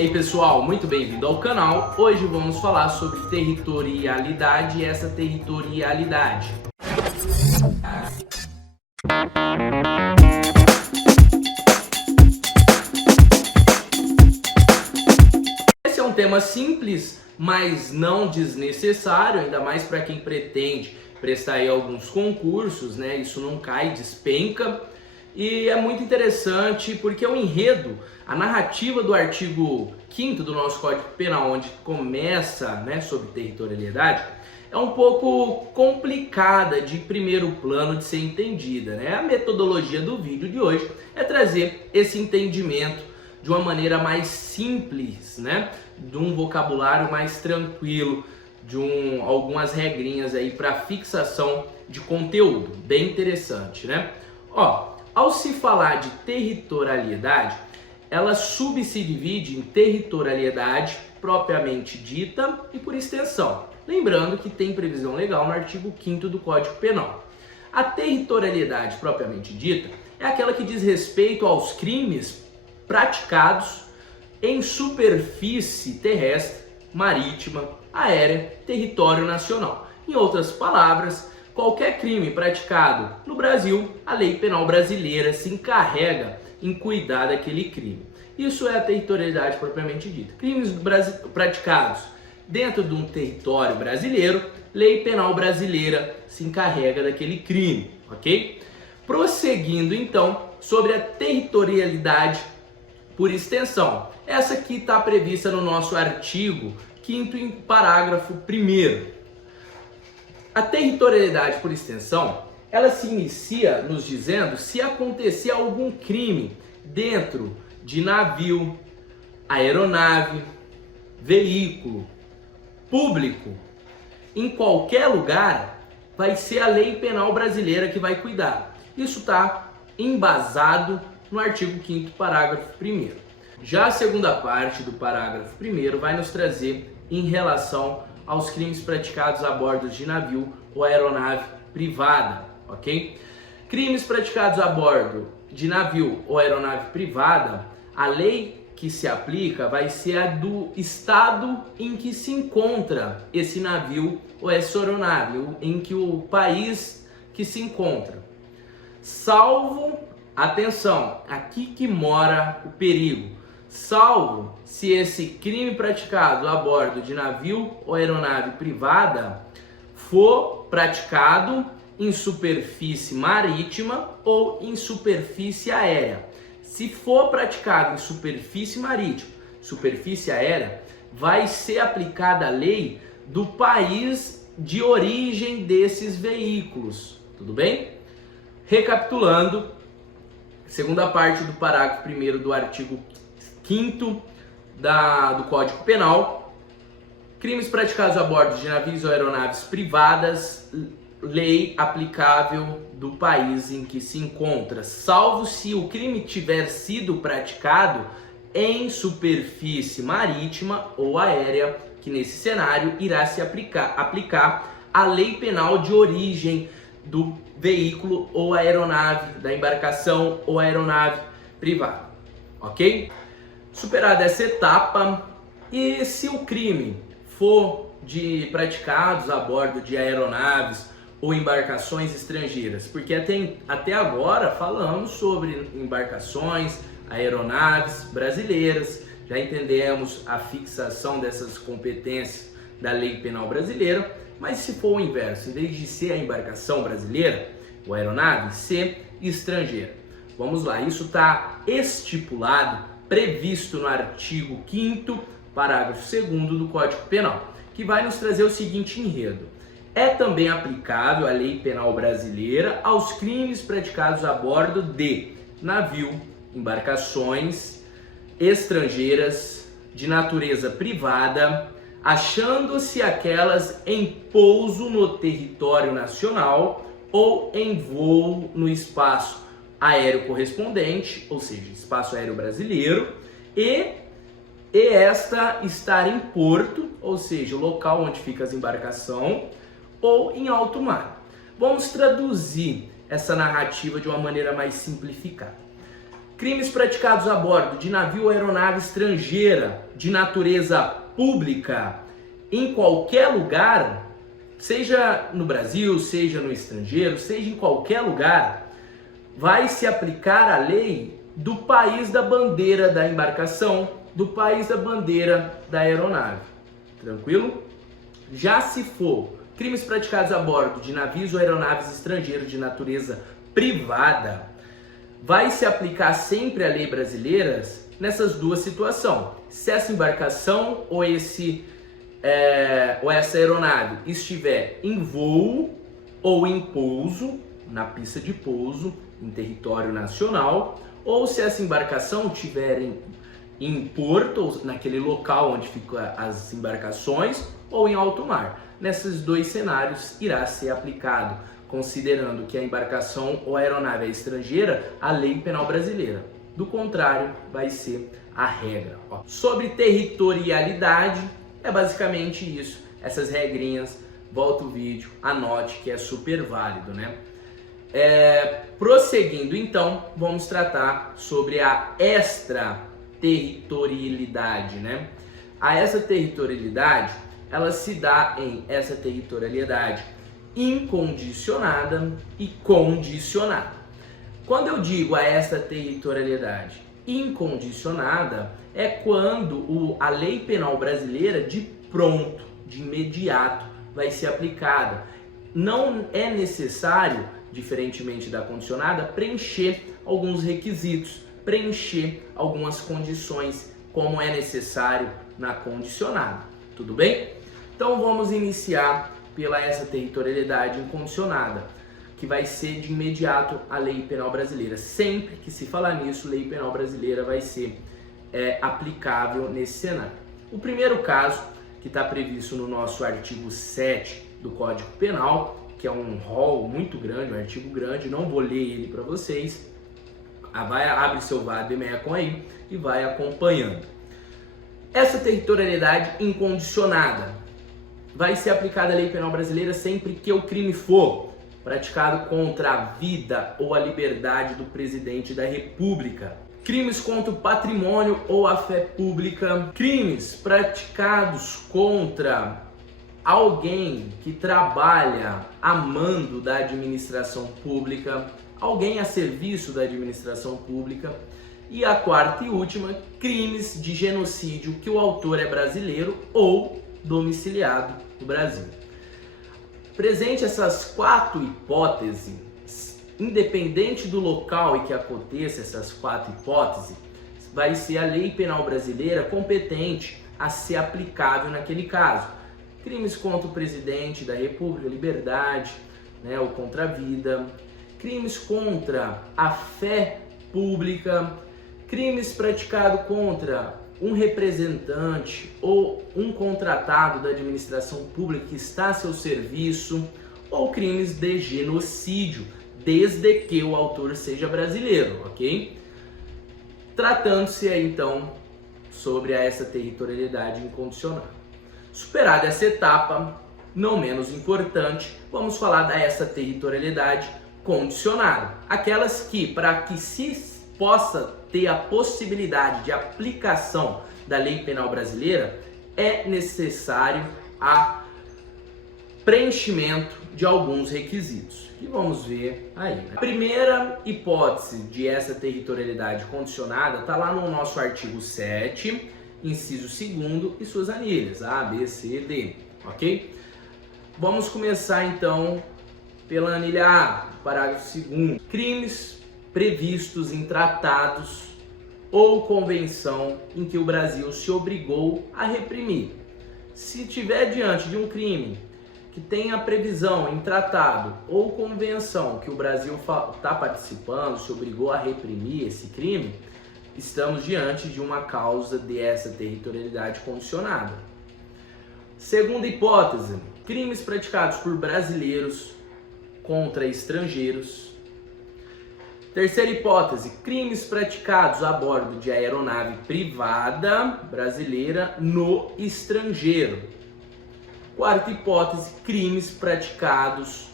E aí pessoal, muito bem-vindo ao canal. Hoje vamos falar sobre territorialidade e essa territorialidade. Esse é um tema simples, mas não desnecessário, ainda mais para quem pretende prestar aí alguns concursos, né? Isso não cai, despenca. E é muito interessante porque o enredo, a narrativa do artigo 5º do nosso Código Penal, onde começa, né, sobre territorialidade, é um pouco complicada de primeiro plano de ser entendida, né? A metodologia do vídeo de hoje é trazer esse entendimento de uma maneira mais simples, né? De um vocabulário mais tranquilo, de algumas regrinhas aí para fixação de conteúdo, bem interessante, né? Ao se falar de territorialidade, ela se divide em territorialidade propriamente dita e por extensão. Lembrando que tem previsão legal no artigo 5º do Código Penal. A territorialidade propriamente dita é aquela que diz respeito aos crimes praticados em superfície terrestre, marítima, aérea, território nacional. Em outras palavras, qualquer crime praticado no Brasil, a lei penal brasileira se encarrega em cuidar daquele crime. Isso é a territorialidade propriamente dita. Crimes praticados dentro de um território brasileiro, lei penal brasileira se encarrega daquele crime, ok? Prosseguindo então sobre a territorialidade por extensão. Essa aqui está prevista no nosso artigo 5º em parágrafo 1º. A territorialidade por extensão, ela se inicia nos dizendo se acontecer algum crime dentro de navio, aeronave, veículo, público, em qualquer lugar, vai ser a lei penal brasileira que vai cuidar. Isso está embasado no artigo 5º, parágrafo 1º. Já a segunda parte do parágrafo 1º vai nos trazer em relação aos crimes praticados a bordo de navio ou aeronave privada, ok? Crimes praticados a bordo de navio ou aeronave privada, a lei que se aplica vai ser a do estado em que se encontra esse navio ou essa aeronave, em que o país que se encontra. Salvo, atenção, aqui que mora o perigo, salvo se esse crime praticado a bordo de navio ou aeronave privada for praticado em superfície marítima ou em superfície aérea. Se for praticado em superfície marítima, superfície aérea, vai ser aplicada a lei do país de origem desses veículos, tudo bem? Recapitulando, segunda parte do parágrafo 1º do artigo 5º do Código Penal, crimes praticados a bordo de navios ou aeronaves privadas, lei aplicável do país em que se encontra, salvo se o crime tiver sido praticado em superfície marítima ou aérea, que nesse cenário irá se aplicar a lei penal de origem do veículo ou aeronave, da embarcação ou aeronave privada, ok? Superada essa etapa, e se o crime for praticados a bordo de aeronaves ou embarcações estrangeiras, porque até agora falamos sobre embarcações, aeronaves brasileiras, já entendemos a fixação dessas competências da lei penal brasileira, mas se for o inverso, em vez de ser a embarcação brasileira ou aeronave, ser estrangeira. Vamos lá, isso está estipulado, previsto no artigo 5º, parágrafo 2º do Código Penal, que vai nos trazer o seguinte enredo. É também aplicável a lei penal brasileira aos crimes praticados a bordo de navio, embarcações estrangeiras de natureza privada, achando-se aquelas em pouso no território nacional ou em voo no espaço aéreo correspondente, ou seja, espaço aéreo brasileiro, e esta estar em porto, ou seja, o local onde fica as embarcações, ou em alto mar. Vamos traduzir essa narrativa de uma maneira mais simplificada. Crimes praticados a bordo de navio ou aeronave estrangeira de natureza pública em qualquer lugar, seja no Brasil, seja no estrangeiro, seja em qualquer lugar, vai se aplicar a lei do país da bandeira da embarcação, do país da bandeira da aeronave. Tranquilo? Já se for crimes praticados a bordo de navios ou aeronaves estrangeiros de natureza privada, vai se aplicar sempre a lei brasileira nessas duas situações. Se essa embarcação ou essa aeronave estiver em voo ou em pouso, na pista de pouso, em território nacional, ou se essa embarcação estiver em porto, ou naquele local onde ficam as embarcações, ou em alto mar. Nesses dois cenários irá ser aplicado, considerando que a embarcação ou a aeronave é estrangeira, a lei penal brasileira. Do contrário, vai ser a regra. Sobre territorialidade, é basicamente isso. Essas regrinhas, volta o vídeo, anote que é super válido, né? Prosseguindo então, vamos tratar sobre a extraterritorialidade, né? A extraterritorialidade, ela se dá em essa territorialidade incondicionada e condicionada. Quando eu digo a extraterritorialidade incondicionada, é quando a lei penal brasileira de pronto, de imediato, vai ser aplicada. Não é necessário, diferentemente da condicionada, preencher alguns requisitos, preencher algumas condições, como é necessário na condicionada. Tudo bem? Então vamos iniciar pela extraterritorialidade incondicionada, que vai ser de imediato a lei penal brasileira. Sempre que se falar nisso, lei penal brasileira vai ser aplicável nesse cenário. O primeiro caso, que está previsto no nosso artigo 7 do Código Penal, que é um rol muito grande, um artigo grande, não vou ler ele para vocês, abre seu Vademecum aí e vai acompanhando. Essa territorialidade incondicionada vai ser aplicada a lei penal brasileira sempre que o crime for praticado contra a vida ou a liberdade do presidente da República, crimes contra o patrimônio ou a fé pública, crimes praticados contra alguém que trabalha a mando da administração pública, alguém a serviço da administração pública, e a quarta e última, crimes de genocídio que o autor é brasileiro ou domiciliado no Brasil. Presente essas quatro hipóteses, independente do local em que aconteça essas quatro hipóteses, vai ser a lei penal brasileira competente a ser aplicável naquele caso. Crimes contra o presidente da República, liberdade, né, ou contra a vida, crimes contra a fé pública, crimes praticados contra um representante ou um contratado da administração pública que está a seu serviço, ou crimes de genocídio, desde que o autor seja brasileiro, ok? Tratando-se aí então sobre essa territorialidade incondicional. Superada essa etapa, não menos importante, vamos falar da extraterritorialidade condicionada. Aquelas que, para que se possa ter a possibilidade de aplicação da lei penal brasileira, é necessário a preenchimento de alguns requisitos. E vamos ver aí, né? A primeira hipótese de extraterritorialidade condicionada está lá no nosso artigo 7, inciso 2º e suas anilhas, A, B, C, D, ok? Vamos começar então pela anilha A, parágrafo 2º. Crimes previstos em tratados ou convenção em que o Brasil se obrigou a reprimir. Se tiver diante de um crime que tenha previsão em tratado ou convenção que o Brasil está participando, se obrigou a reprimir esse crime, estamos diante de uma causa de extraterritorialidade condicionada. Segunda hipótese, crimes praticados por brasileiros contra estrangeiros. Terceira hipótese, crimes praticados a bordo de aeronave privada brasileira no estrangeiro. Quarta hipótese, crimes praticados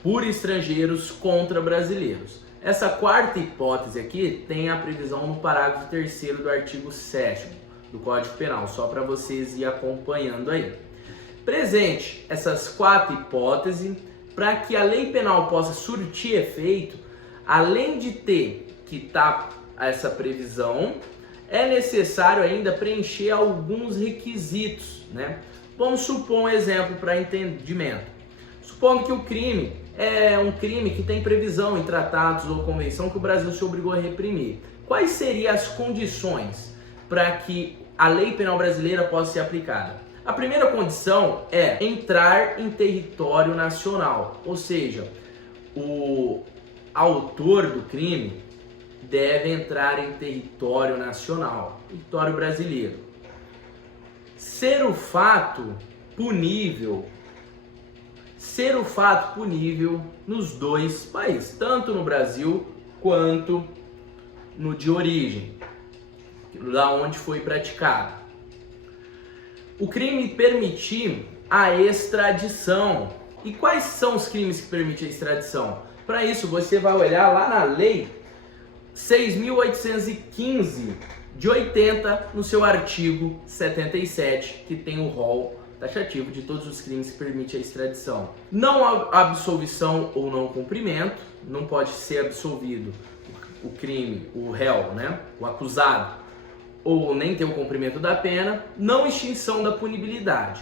por estrangeiros contra brasileiros. Essa quarta hipótese aqui tem a previsão no parágrafo 3º do artigo 7º do Código Penal, só para vocês ir acompanhando aí. Presente essas quatro hipóteses, para que a lei penal possa surtir efeito, além de ter que estar essa previsão, é necessário ainda preencher alguns requisitos, né? Vamos supor um exemplo para entendimento. Supondo que o crime é um crime que tem previsão em tratados ou convenção que o Brasil se obrigou a reprimir. Quais seriam as condições para que a lei penal brasileira possa ser aplicada? A primeira condição é entrar em território nacional, ou seja, o autor do crime deve entrar em território nacional, território brasileiro. Ser o fato punível nos dois países, tanto no Brasil quanto no de origem, lá onde foi praticado. O crime permitir a extradição. E quais são os crimes que permitem a extradição? Para isso, você vai olhar lá na lei 6.815 de 80, no seu artigo 77, que tem o rol taxativo de todos os crimes que permitem a extradição. Não absolvição ou não cumprimento, não pode ser absolvido o crime, o réu, né? O acusado, ou nem ter o cumprimento da pena, não extinção da punibilidade.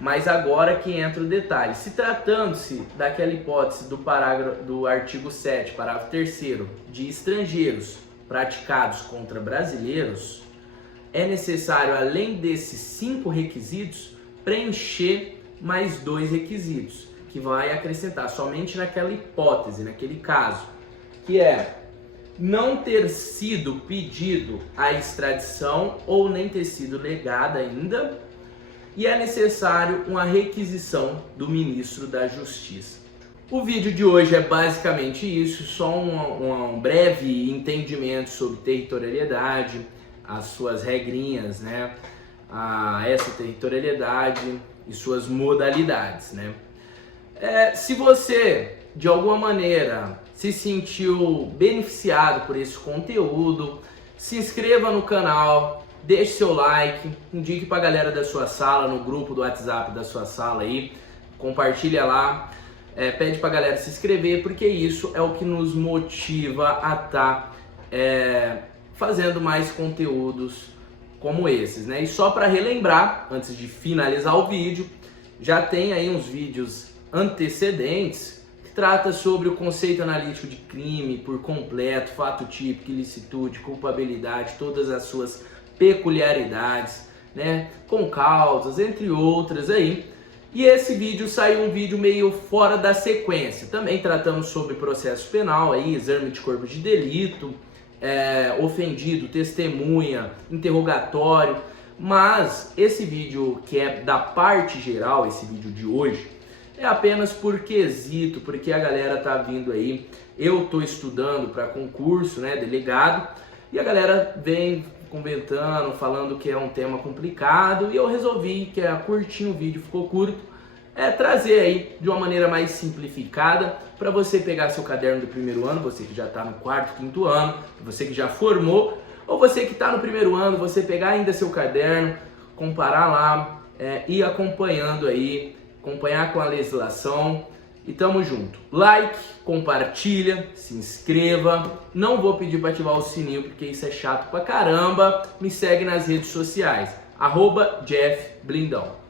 Mas agora que entra o detalhe. Se tratando-se daquela hipótese do artigo 7, parágrafo 3º, de estrangeiros praticados contra brasileiros, é necessário, além desses 5 requisitos, preencher mais 2 requisitos, que vai acrescentar somente naquela hipótese, naquele caso, que é não ter sido pedido a extradição ou nem ter sido negada ainda, e é necessário uma requisição do ministro da Justiça. O vídeo de hoje é basicamente isso, só um breve entendimento sobre territorialidade, as suas regrinhas, né? Essa territorialidade e suas modalidades, né? Se você, de alguma maneira, se sentiu beneficiado por esse conteúdo, se inscreva no canal, deixe seu like, indique para a galera da sua sala, no grupo do WhatsApp da sua sala aí, compartilha lá, pede para a galera se inscrever, porque isso é o que nos motiva a estar fazendo mais conteúdos como esses, né? E só para relembrar, antes de finalizar o vídeo, já tem aí uns vídeos antecedentes que trata sobre o conceito analítico de crime por completo, fato típico, ilicitude, culpabilidade, todas as suas peculiaridades, né? Com causas, entre outras aí. E esse vídeo saiu um vídeo meio fora da sequência. Também tratamos sobre processo penal aí, exame de corpo de delito, ofendido, testemunha, interrogatório, mas esse vídeo que é da parte geral, esse vídeo de hoje, é apenas por quesito, porque a galera tá vindo aí, eu tô estudando para concurso, né, delegado, e a galera vem comentando, falando que é um tema complicado, e eu resolvi, que é curtinho o vídeo, ficou curto, trazer aí de uma maneira mais simplificada para você pegar seu caderno do primeiro ano, você que já está no 4º, 5º ano, você que já formou, ou você que está no primeiro ano, você pegar ainda seu caderno, comparar lá, ir acompanhando aí, acompanhar com a legislação, e tamo junto. Like, compartilha, se inscreva, não vou pedir para ativar o sininho porque isso é chato pra caramba, me segue nas redes sociais, @JeffBlindão.